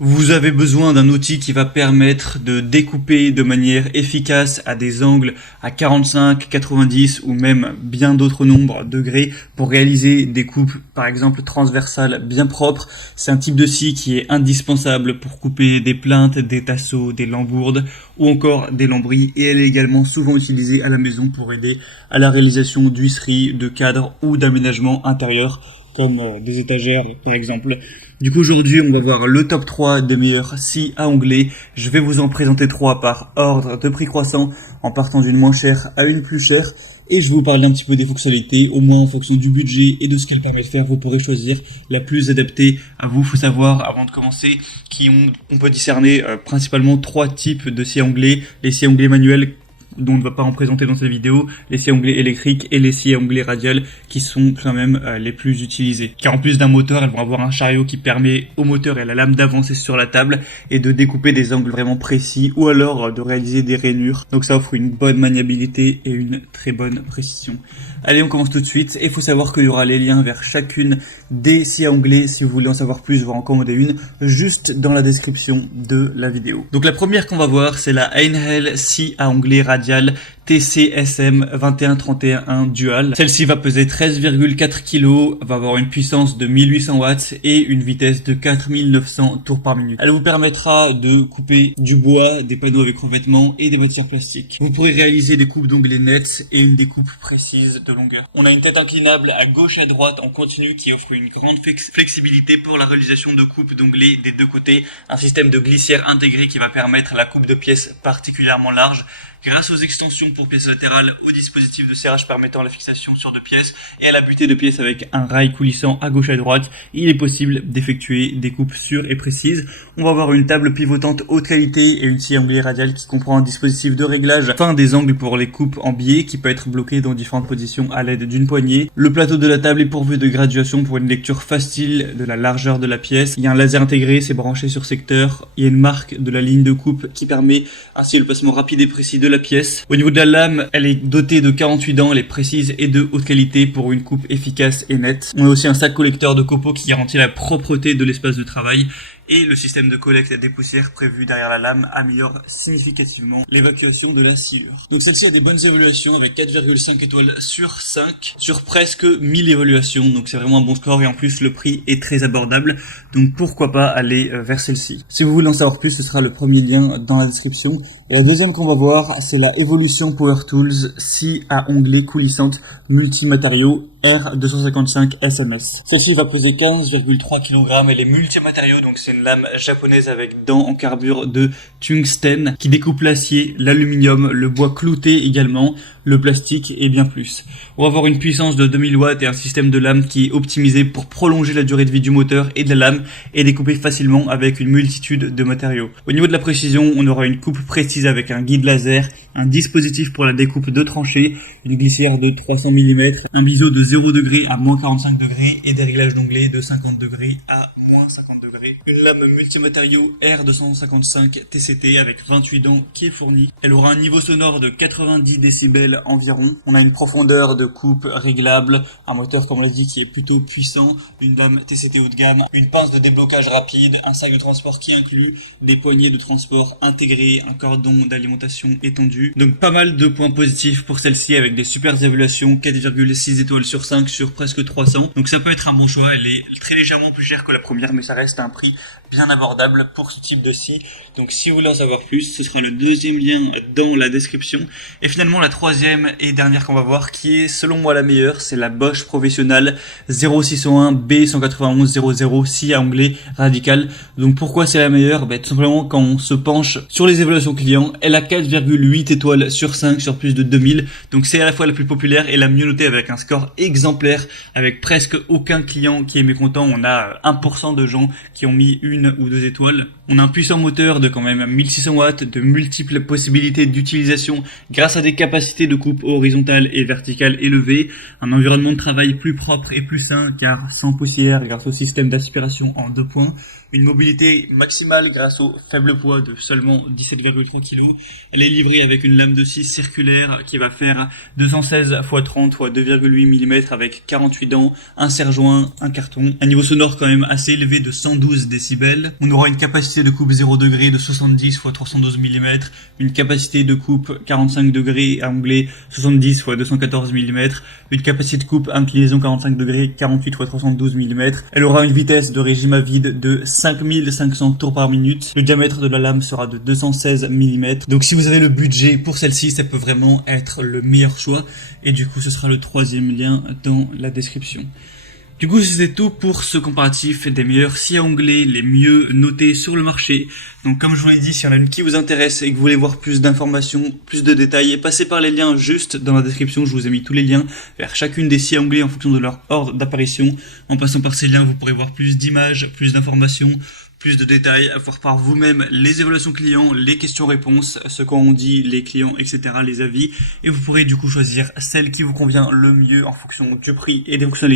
Vous avez besoin d'un outil qui va permettre de découper de manière efficace à des angles à 45, 90 ou même bien d'autres nombres degrés pour réaliser des coupes par exemple transversales bien propres. C'est un type de scie qui est indispensable pour couper des plinthes, des tasseaux, des lambourdes ou encore des lambris, et elle est également souvent utilisée à la maison pour aider à la réalisation d'huisseries, de cadres ou d'aménagements intérieurs comme des étagères par exemple. Du coup aujourd'hui on va voir le top 3 des meilleures scies à onglets. Je vais vous en présenter 3 par ordre de prix croissant en partant d'une moins chère à une plus chère. Et je vais vous parler un petit peu des fonctionnalités, au moins en fonction du budget et de ce qu'elle permet de faire, vous pourrez choisir la plus adaptée à vous. Il faut savoir, avant de commencer, on peut discerner principalement 3 types de scies à onglets. Les scies à onglets manuels, dont on ne va pas en présenter dans cette vidéo, les scies à onglets électriques et les scies à onglets radiales qui sont quand même les plus utilisés. Car en plus d'un moteur, elles vont avoir un chariot qui permet au moteur et à la lame d'avancer sur la table et de découper des angles vraiment précis ou alors de réaliser des rainures. Donc ça offre une bonne maniabilité et une très bonne précision. Allez, on commence tout de suite. Et il faut savoir qu'il y aura les liens vers chacune des scies à onglets si vous voulez en savoir plus, voire en commander une, juste dans la description de la vidéo. Donc la première qu'on va voir, c'est la Einhell scie à onglets radiale TCSM 2131 Dual. Celle-ci va peser 13,4 kg, va avoir une puissance de 1800 watts et une vitesse de 4900 tours par minute. Elle vous permettra de couper du bois, des panneaux avec revêtement et des matières plastiques. Vous pourrez réaliser des coupes d'onglets nettes et une découpe précise de longueur. On a une tête inclinable à gauche et à droite en continu qui offre une grande flexibilité pour la réalisation de coupes d'onglets des deux côtés. Un système de glissière intégré qui va permettre la coupe de pièces particulièrement larges grâce aux extensions pour pièces latérales, au dispositif de serrage permettant la fixation sur deux pièces et à la butée de pièces avec un rail coulissant à gauche et à droite, il est possible d'effectuer des coupes sûres et précises. On va avoir une table pivotante haute qualité et une scie à onglets radiale qui comprend un dispositif de réglage fin des angles pour les coupes en biais qui peut être bloqué dans différentes positions à l'aide d'une poignée. Le plateau de la table est pourvu de graduation pour une lecture facile de la largeur de la pièce. Il y a un laser intégré, c'est branché sur secteur. Il y a une marque de la ligne de coupe qui permet ainsi le placement rapide et précis de la pièce. Au niveau de la lame, elle est dotée de 48 dents, elle est précise et de haute qualité pour une coupe efficace et nette. On a aussi un sac collecteur de copeaux qui garantit la propreté de l'espace de travail. Et le système de collecte des poussières prévu derrière la lame améliore significativement l'évacuation de la sciure. Donc celle-ci a des bonnes évaluations avec 4,5 étoiles sur 5 sur presque 1000 évaluations. Donc c'est vraiment un bon score et en plus le prix est très abordable. Donc pourquoi pas aller vers celle-ci. Si vous voulez en savoir plus, ce sera le premier lien dans la description. Et la deuxième qu'on va voir, c'est la Evolution Power Tools scie à onglets coulissante multimatériaux R255 SMS. Celle-ci va peser 15,3 kg, elle est multimatériaux, donc c'est une lame japonaise avec dents en carbure de tungstène qui découpe l'acier, l'aluminium, le bois clouté également, le plastique et bien plus. On va avoir une puissance de 2000 watts et un système de lame qui est optimisé pour prolonger la durée de vie du moteur et de la lame et découper facilement avec une multitude de matériaux. Au niveau de la précision, on aura une coupe précise avec un guide laser, un dispositif pour la découpe de tranchées, une glissière de 300 mm, un biseau de 0 degré à moins 45 degrés et des réglages d'onglets de 50 degrés à moins 50 degrés. Une lame multimatériaux R255 TCT avec 28 dents qui est fournie. Elle aura un niveau sonore de 90 décibels environ. On a une profondeur de coupe réglable, un moteur comme on l'a dit qui est plutôt puissant, une lame TCT haut de gamme, une pince de déblocage rapide, un sac de transport qui inclut des poignées de transport intégrées, un cordon d'alimentation étendu. Donc pas mal de points positifs pour celle-ci avec des super évaluations, 4,6 étoiles sur 5 sur presque 300. Donc ça peut être un bon choix, elle est très légèrement plus chère que la première mais ça reste un prix bien abordable pour ce type de scie. Donc si vous voulez en savoir plus, ce sera le deuxième lien dans la description. Et finalement la troisième et dernière qu'on va voir, qui est selon moi la meilleure, c'est la Bosch Professional 0601 B19100 scie à onglets radical. Donc pourquoi c'est la meilleure? Tout simplement quand on se penche sur les évaluations clients, elle a 4,8 étoiles sur 5 sur plus de 2000. Donc c'est à la fois la plus populaire et la mieux notée avec un score exemplaire avec presque aucun client qui est mécontent. On a 1% de gens qui ont mis une ou 2 étoiles. On a un puissant moteur de quand même 1600 watts, de multiples possibilités d'utilisation grâce à des capacités de coupe horizontale et verticale élevées, un environnement de travail plus propre et plus sain car sans poussière grâce au système d'aspiration en 2 points, une mobilité maximale grâce au faible poids de seulement 17,3 kg. Elle est livrée avec une lame de scie circulaire qui va faire 216 x 30 x 2,8 mm avec 48 dents, un serre-joint, un carton. Un niveau sonore quand même assez élevé de 112 décibels. On aura une capacité de coupe 0 degré de 70 x 312 mm, une capacité de coupe 45 degrés à onglet 70 x 214 mm, une capacité de coupe inclinaison 45 degrés 48 x 312 mm. Elle aura une vitesse de régime à vide de 5500 tours par minute. Le diamètre de la lame sera de 216 mm. Donc si vous avez le budget pour celle-ci, ça peut vraiment être le meilleur choix. Et du coup, ce sera le troisième lien dans la description. Du coup, c'était tout pour ce comparatif des meilleurs scies à onglet les mieux notés sur le marché. Donc comme je vous l'ai dit, s'il y en a une qui vous intéresse et que vous voulez voir plus d'informations, plus de détails, passez par les liens juste dans la description. Je vous ai mis tous les liens vers chacune des scies à onglet en fonction de leur ordre d'apparition. En passant par ces liens, vous pourrez voir plus d'images, plus d'informations, plus de détails, à voir par vous-même les évaluations clients, les questions-réponses, ce qu'ont dit les clients, etc., les avis. Et vous pourrez du coup choisir celle qui vous convient le mieux en fonction du prix et des fonctionnalités.